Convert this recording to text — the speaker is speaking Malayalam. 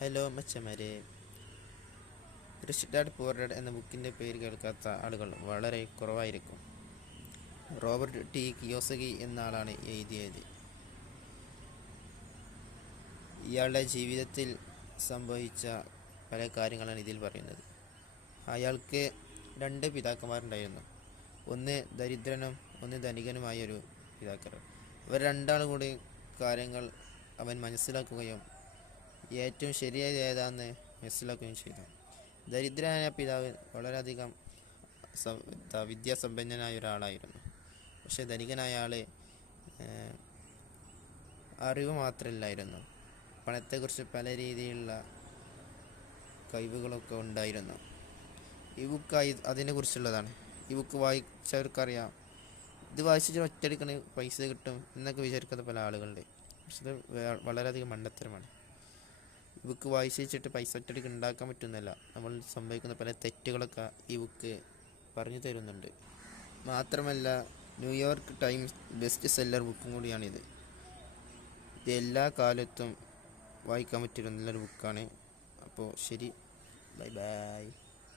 ഹലോ മച്ചമാരെ, റിച്ച് ഡാഡ് പുവർ ഡാഡ് എന്ന ബുക്കിൻ്റെ പേര് കേൾക്കാത്ത ആളുകൾ വളരെ കുറവായിരിക്കും. റോബർട്ട് ടി കിയോസകി എന്ന ആളാണ് എഴുതിയത്. ഇയാളുടെ ജീവിതത്തിൽ സംഭവിച്ച പല കാര്യങ്ങളാണ് ഇതിൽ പറയുന്നത്. അയാൾക്ക് രണ്ട് പിതാക്കന്മാരുണ്ടായിരുന്നു. ഒന്ന് ദരിദ്രനും ഒന്ന് ധനികനുമായൊരു പിതാക്കർ. അവർ രണ്ടാളും കൂടി കാര്യങ്ങൾ അവൻ മനസ്സിലാക്കുകയും ഏറ്റവും ശരിയായത് ഏതാണെന്ന് മനസ്സിലാക്കുകയും ചെയ്തു. ദരിദ്രനായ പിതാവ് വളരെയധികം വിദ്യാസമ്പന്നനായ ഒരാളായിരുന്നു. പക്ഷെ ധനികനായ ആൾ അറിവ് മാത്രമില്ലായിരുന്നു, പണത്തെക്കുറിച്ച് പല രീതിയിലുള്ള കഴിവുകളൊക്കെ ഉണ്ടായിരുന്നു. ഈ ബുക്ക് അതിനെക്കുറിച്ചുള്ളതാണ്. ഈ ബുക്ക് വായിച്ചവർക്കറിയാം, ഇത് വായിച്ചിട്ട് ഒറ്റയടിക്കണ പൈസ കിട്ടും എന്നൊക്കെ വിചാരിക്കുന്ന പല ആളുകളുണ്ട്. പക്ഷെ ഇത് വളരെയധികം മണ്ടത്തരമാണ്. ഈ ബുക്ക് വായിച്ചിട്ട് പൈസ ഒറ്റയടിക്ക് ഉണ്ടാക്കാൻ പറ്റുന്നില്ല. നമ്മൾ സംഭവിക്കുന്ന പല തെറ്റുകളൊക്കെ ഈ ബുക്ക് പറഞ്ഞു തരുന്നുണ്ട്. മാത്രമല്ല, ന്യൂയോർക്ക് ടൈംസ് ബെസ്റ്റ് സെല്ലർ ബുക്കും കൂടിയാണിത്. ഇത് എല്ലാ കാലത്തും വായിക്കാൻ പറ്റിയ നല്ലൊരു ബുക്കാണ്. അപ്പോൾ ശരി, ബൈ ബൈ.